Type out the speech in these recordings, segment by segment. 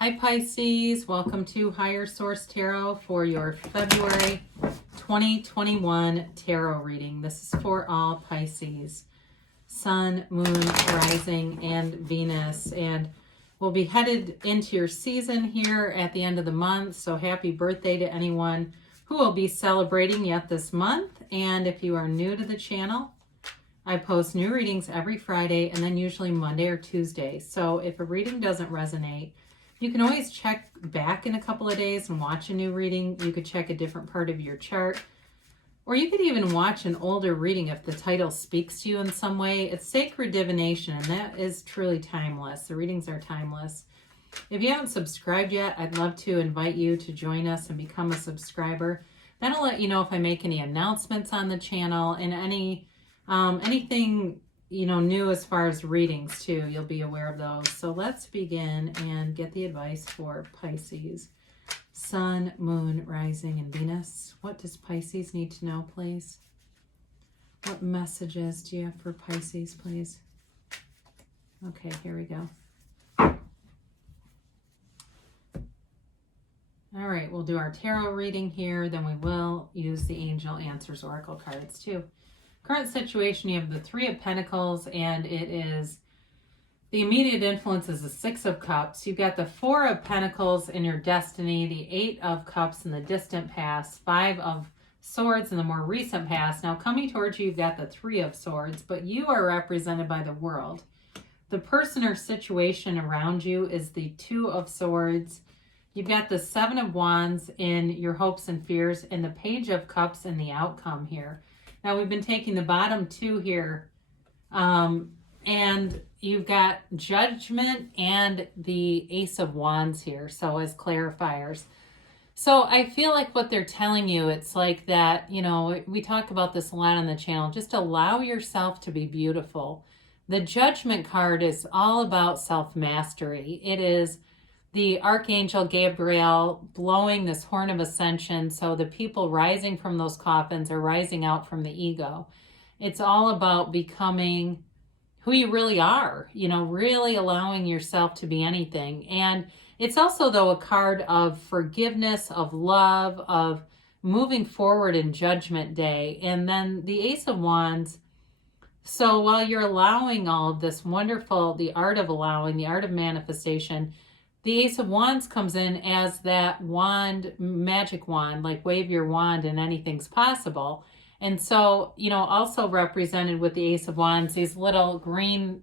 Hi Pisces, welcome to Higher Source Tarot for your February 2021 tarot reading. This is for all Pisces, Sun, Moon, Rising, and Venus. And we'll be headed into your season here at the end of the month. So happy birthday to anyone who will be celebrating yet this month. And if you are new to the channel, I post new readings every Friday and then usually Monday or Tuesday. So if a reading doesn't resonate, you can always check back in a couple of days and watch a new reading. You could check a different part of your chart. Or you could even watch an older reading if the title speaks to you in some way. It's sacred divination, and that is truly timeless. The readings are timeless. If you haven't subscribed yet, I'd love to invite you to join us and become a subscriber. That'll let you know if I make any announcements on the channel and anything new as far as readings too. You'll be aware of those. So let's begin and get the advice for Pisces. Sun, Moon, Rising, and Venus. What does Pisces need to know, please? What messages do you have for Pisces, please? Okay, here we go. All right, we'll do our tarot reading here. Then we will use the Angel Answers Oracle cards too. Current situation, you have the Three of Pentacles, and it is the immediate influence is the Six of Cups. You've got the Four of Pentacles in your destiny, the Eight of Cups in the distant past, Five of Swords in the more recent past. Now coming towards you, you've got the Three of Swords, but you are represented by the world. The person or situation around you is the Two of Swords. You've got the Seven of Wands in your hopes and fears, and the Page of Cups in the outcome here. Now we've been taking the bottom two here, and you've got Judgment and the Ace of Wands here, so as clarifiers. So I feel like what they're telling you, it's like that, we talk about this a lot on the channel, just allow yourself to be beautiful. The Judgment card is all about self-mastery. It is the Archangel Gabriel blowing this horn of ascension, so the people rising from those coffins are rising out from the ego. It's all about becoming who you really are, really allowing yourself to be anything. And it's also, though, a card of forgiveness, of love, of moving forward in Judgment Day. And then the Ace of Wands. So while you're allowing all of this wonderful, the art of allowing, the art of manifestation, the Ace of Wands comes in as that wand, magic wand, like wave your wand and anything's possible. And so, also represented with the Ace of Wands, these little green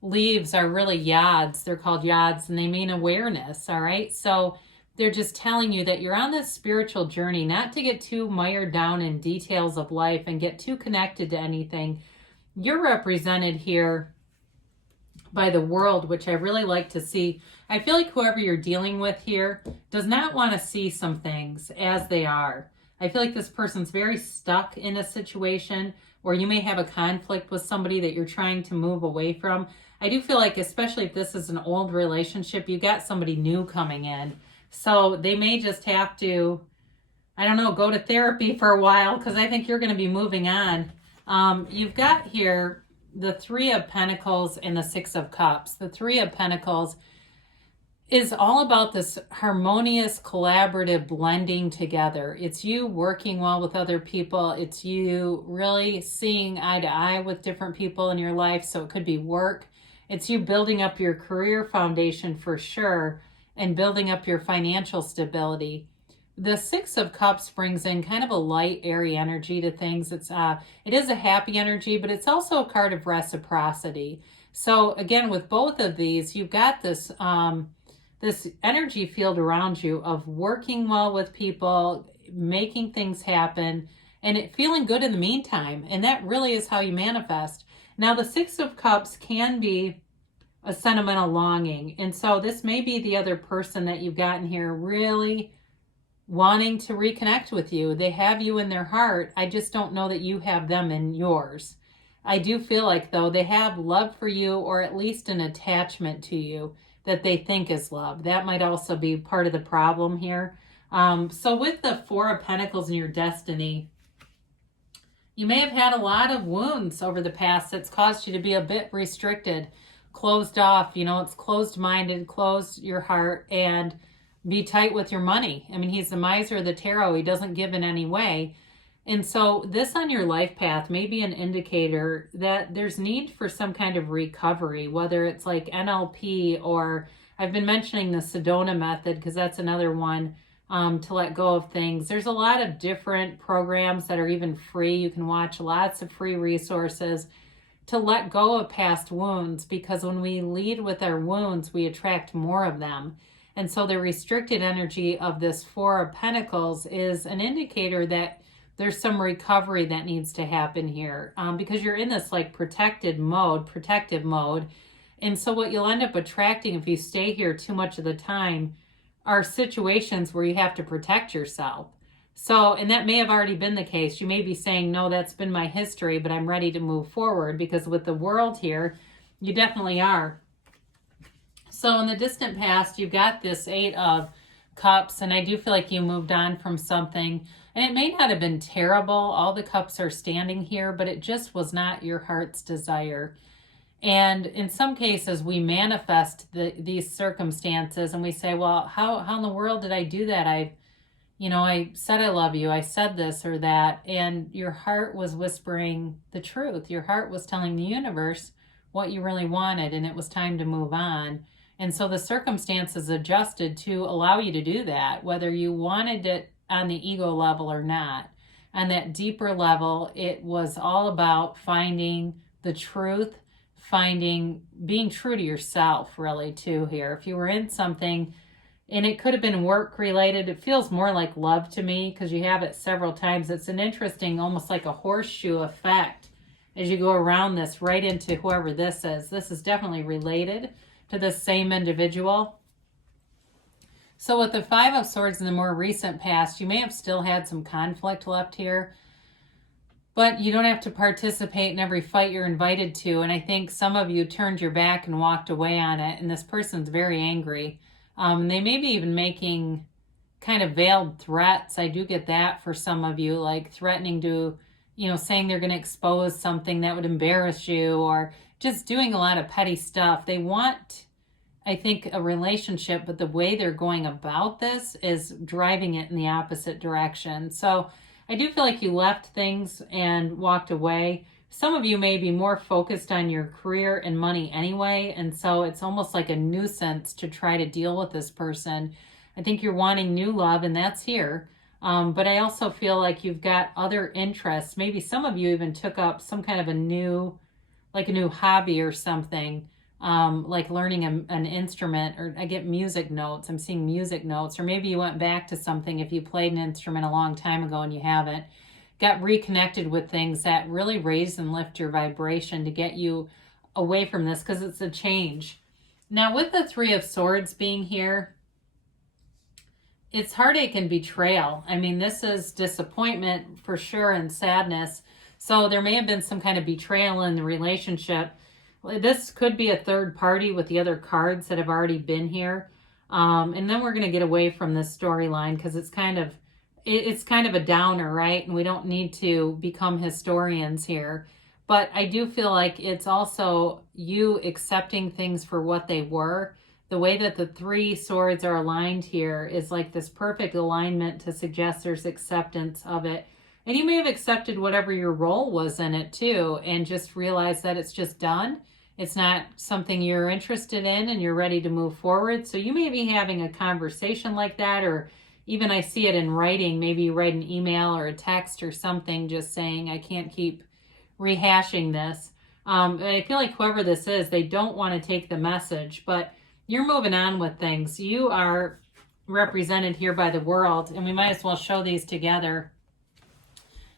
leaves are really yads. They're called yads, and they mean awareness, all right? So they're just telling you that you're on this spiritual journey, not to get too mired down in details of life and get too connected to anything. You're represented here by the world, which I really like to see. I feel like whoever you're dealing with here does not want to see some things as they are. I feel like this person's very stuck in a situation, or you may have a conflict with somebody that you're trying to move away from. I do feel like, especially if this is an old relationship, you got somebody new coming in. So they may just have to, go to therapy for a while, because I think you're going to be moving on. You've got here the Three of Pentacles and the Six of Cups. The Three of Pentacles is all about this harmonious, collaborative blending together. It's you working well with other people. It's you really seeing eye to eye with different people in your life. So it could be work. It's you building up your career foundation for sure, and building up your financial stability. The Six of Cups brings in kind of a light, airy energy to things. It is a happy energy, but it's also a card of reciprocity. So again, with both of these, you've got this this energy field around you of working well with people, making things happen, and feeling good in the meantime. And that really is how you manifest. Now, the Six of Cups can be a sentimental longing. And so this may be the other person that you've gotten here really wanting to reconnect with you. They have you in their heart. I just don't know that you have them in yours. I do feel like, though, they have love for you, or at least an attachment to you that they think is love. That might also be part of the problem here. So with the Four of Pentacles in your destiny, you may have had a lot of wounds over the past that's caused you to be a bit restricted. closed off, it's closed-minded, close your heart, and be tight with your money. I mean, he's the miser of the tarot. He doesn't give in any way. And so this on your life path may be an indicator that there's need for some kind of recovery, whether it's like NLP, or I've been mentioning the Sedona method because that's another one, to let go of things. There's a lot of different programs that are even free. You can watch lots of free resources to let go of past wounds, because when we lead with our wounds, we attract more of them. And so the restricted energy of this Four of Pentacles is an indicator that there's some recovery that needs to happen here, because you're in this like protective mode. And so what you'll end up attracting if you stay here too much of the time are situations where you have to protect yourself. So, and that may have already been the case. You may be saying, no, that's been my history, but I'm ready to move forward, because with the World here, you definitely are. So in the distant past, you've got this Eight of Cups, and I do feel like you moved on from something. And it may not have been terrible. All the cups are standing here, but it just was not your heart's desire. And in some cases, we manifest these circumstances and we say, well, how in the world did I do that? I said I love you. I said this or that. And your heart was whispering the truth. Your heart was telling the universe what you really wanted, and it was time to move on. And so the circumstances adjusted to allow you to do that, whether you wanted it on the ego level or not. On that deeper level, it was all about finding the truth, being true to yourself, really, too, here. If you were in something, and it could have been work related, it feels more like love to me, because you have it several times. It's an interesting, almost like a horseshoe effect as you go around this right into whoever this is. This is definitely related to the same individual. So with the Five of Swords in the more recent past, you may have still had some conflict left here, but you don't have to participate in every fight you're invited to. And I think some of you turned your back and walked away on it, and this person's very angry. They may be even making kind of veiled threats. I do get that for some of you, like threatening to, saying they're going to expose something that would embarrass you, or just doing a lot of petty stuff. They want, I think, a relationship, but the way they're going about this is driving it in the opposite direction. So I do feel like you left things and walked away. Some of you may be more focused on your career and money anyway, and so it's almost like a nuisance to try to deal with this person. I think you're wanting new love, and that's here. But I also feel like you've got other interests. Maybe some of you even took up some kind of a new hobby or something, like learning an instrument, or I get music notes. I'm seeing music notes. Or maybe you went back to something if you played an instrument a long time ago and you haven't. Got reconnected with things that really raise and lift your vibration to get you away from this, because it's a change. Now with the Three of Swords being here, it's heartache and betrayal. I mean, this is disappointment for sure, and sadness. So there may have been some kind of betrayal in the relationship. This could be a third party with the other cards that have already been here. And then we're going to get away from this storyline, because it's kind of a downer, right? And we don't need to become historians here. But I do feel like it's also you accepting things for what they were. The way that the three swords are aligned here is like this perfect alignment to suggest there's acceptance of it. And you may have accepted whatever your role was in it too, and just realized that it's just done. It's not something you're interested in, and you're ready to move forward. So you may be having a conversation like that, or even I see it in writing. Maybe you write an email or a text or something just saying, I can't keep rehashing this. I feel like whoever this is, they don't want to take the message, but you're moving on with things. You are represented here by the World, and we might as well show these together.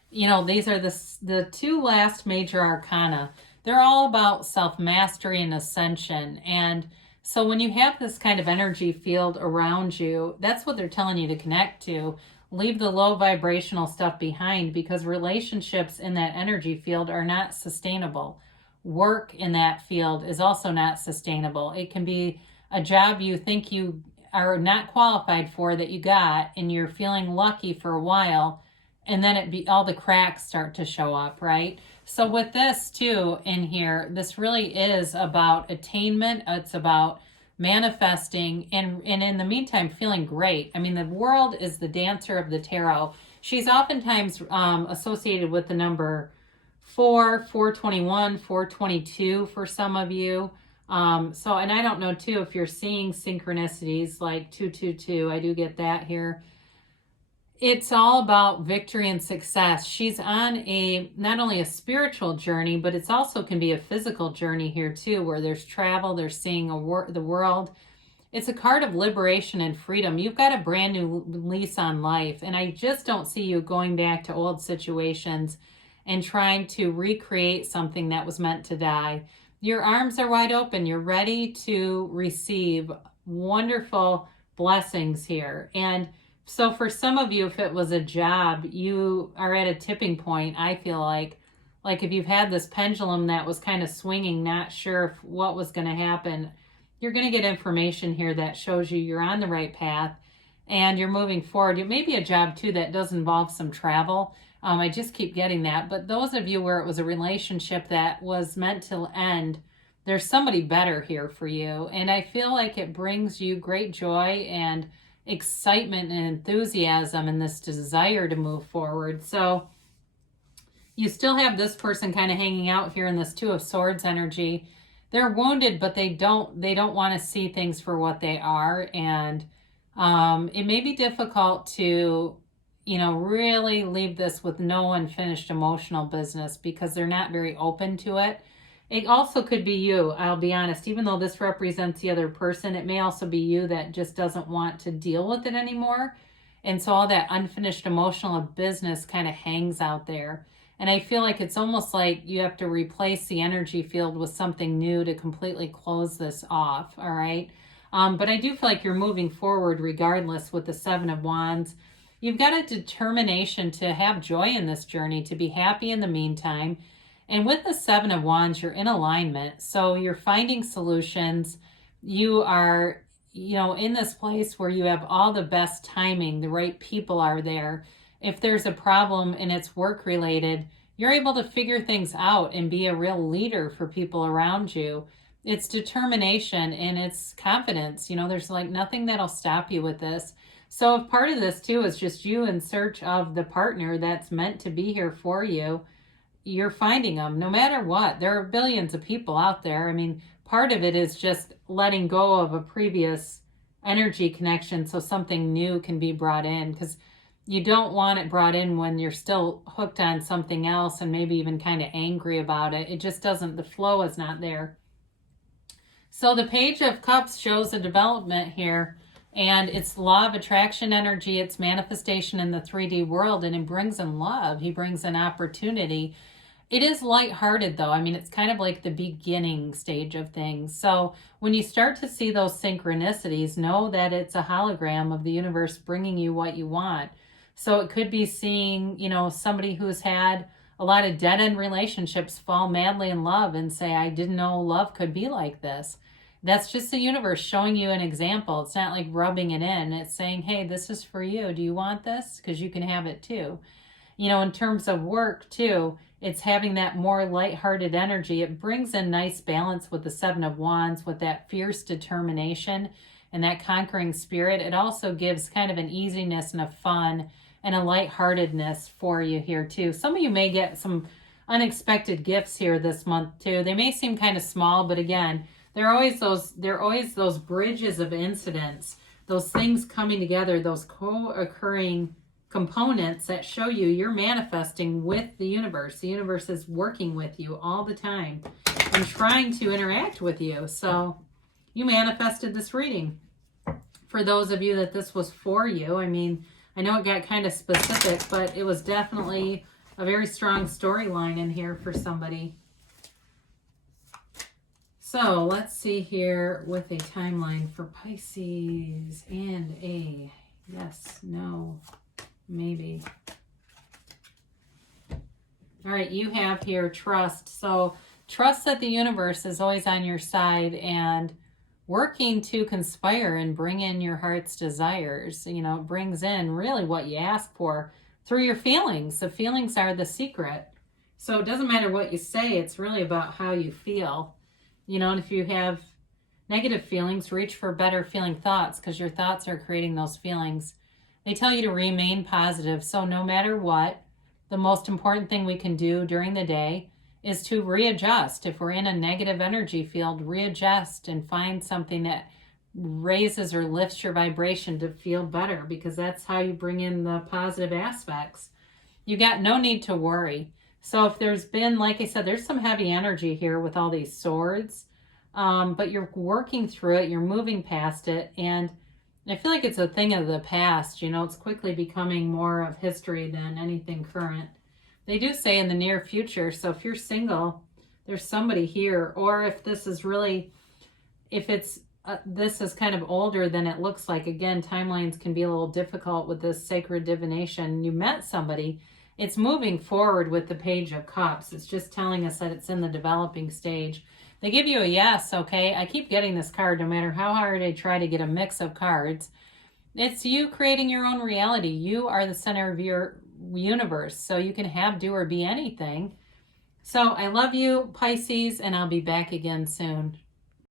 These are the two last major arcana. They're all about self-mastery and ascension. And so when you have this kind of energy field around you, that's what they're telling you to connect to. Leave the low vibrational stuff behind, because relationships in that energy field are not sustainable. Work in that field is also not sustainable. It can be a job you think you are not qualified for that you got, and you're feeling lucky for a while, and then all the cracks start to show up, right? So with this too in here, this really is about attainment. It's about manifesting and in the meantime feeling great. I mean, the world is the dancer of the tarot. She's oftentimes associated with the number 4, 421, 422 for some of you. So, and I don't know too if you're seeing synchronicities like 222. I do get that here. It's all about victory and success. She's on a not only a spiritual journey, but it's also can be a physical journey here too, where there's travel, there's seeing the world. It's a card of liberation and freedom. You've got a brand new lease on life, and I just don't see you going back to old situations and trying to recreate something that was meant to die. Your arms are wide open. You're ready to receive wonderful blessings here. And so for some of you, if it was a job, you are at a tipping point, I feel like if you've had this pendulum that was kind of swinging, not sure if what was going to happen, you're going to get information here that shows you you're on the right path and you're moving forward. It may be a job too that does involve some travel. I just keep getting that. But those of you where it was a relationship that was meant to end, there's somebody better here for you. And I feel like it brings you great joy and excitement and enthusiasm and this desire to move forward. So you still have this person kind of hanging out here in this Two of Swords energy. They're wounded, but they don't want to see things for what they are. And it may be difficult to, really leave this with no unfinished emotional business because they're not very open to it. It also could be you, I'll be honest. Even though this represents the other person, it may also be you that just doesn't want to deal with it anymore. And so all that unfinished emotional business kind of hangs out there. And I feel like it's almost like you have to replace the energy field with something new to completely close this off, all right? But I do feel like you're moving forward regardless with the Seven of Wands. You've got a determination to have joy in this journey, to be happy in the meantime. And with the Seven of Wands, you're in alignment. So you're finding solutions. You are, in this place where you have all the best timing. The right people are there. If there's a problem and it's work related, you're able to figure things out and be a real leader for people around you. It's determination and it's confidence. There's like nothing that'll stop you with this. So if part of this too is just you in search of the partner that's meant to be here for you, you're finding them no matter what. There are billions of people out there. I mean, part of it is just letting go of a previous energy connection so something new can be brought in, because you don't want it brought in when you're still hooked on something else and maybe even kind of angry about it. It just doesn't, the flow is not there. So the Page of Cups shows a development here, and it's law of attraction energy. It's manifestation in the 3D world, and it brings in love. He brings in opportunity. It is lighthearted though. I mean, it's kind of like the beginning stage of things. So when you start to see those synchronicities, know that it's a hologram of the universe bringing you what you want. So it could be seeing, somebody who's had a lot of dead-end relationships fall madly in love and say, I didn't know love could be like this. That's just the universe showing you an example. It's not like rubbing it in. It's saying, hey, this is for you. Do you want this? Because you can have it too. In terms of work too, it's having that more lighthearted energy. It brings in nice balance with the Seven of Wands, with that fierce determination and that conquering spirit. It also gives kind of an easiness and a fun and a lightheartedness for you here too. Some of you may get some unexpected gifts here this month too. They may seem kind of small, but again, there are always those bridges of incidents, those things coming together, those co-occurring components that show you you're manifesting with the universe. The universe is working with you all the time and trying to interact with you. So you manifested this reading. For those of you that this was for you, I mean, I know it got kind of specific, but it was definitely a very strong storyline in here for somebody. So let's see here with a timeline for Pisces and a yes, no, maybe. All right, you have here trust. So trust that the universe is always on your side and working to conspire and bring in your heart's desires. It brings in really what you ask for through your feelings. The feelings are the secret. So it doesn't matter what you say, it's really about how you feel. And if you have negative feelings, reach for better feeling thoughts, because your thoughts are creating those feelings. They tell you to remain positive. So no matter what, the most important thing we can do during the day is to readjust. If we're in a negative energy field, readjust and find something that raises or lifts your vibration to feel better, because that's how you bring in the positive aspects. You got no need to worry. So if there's been, like I said, there's some heavy energy here with all these swords, but you're working through it, you're moving past it, and I feel like it's a thing of the past. It's quickly becoming more of history than anything current. They do say in the near future, so if you're single, there's somebody here, or if this is really, if it's, this is kind of older than it looks like. Again, timelines can be a little difficult with this sacred divination. You met somebody. It's moving forward with the Page of Cups. It's just telling us that it's in the developing stage. They give you a yes, okay? I keep getting this card no matter how hard I try to get a mix of cards. It's you creating your own reality. You are the center of your universe, so you can have, do, or be anything. So I love you, Pisces, and I'll be back again soon.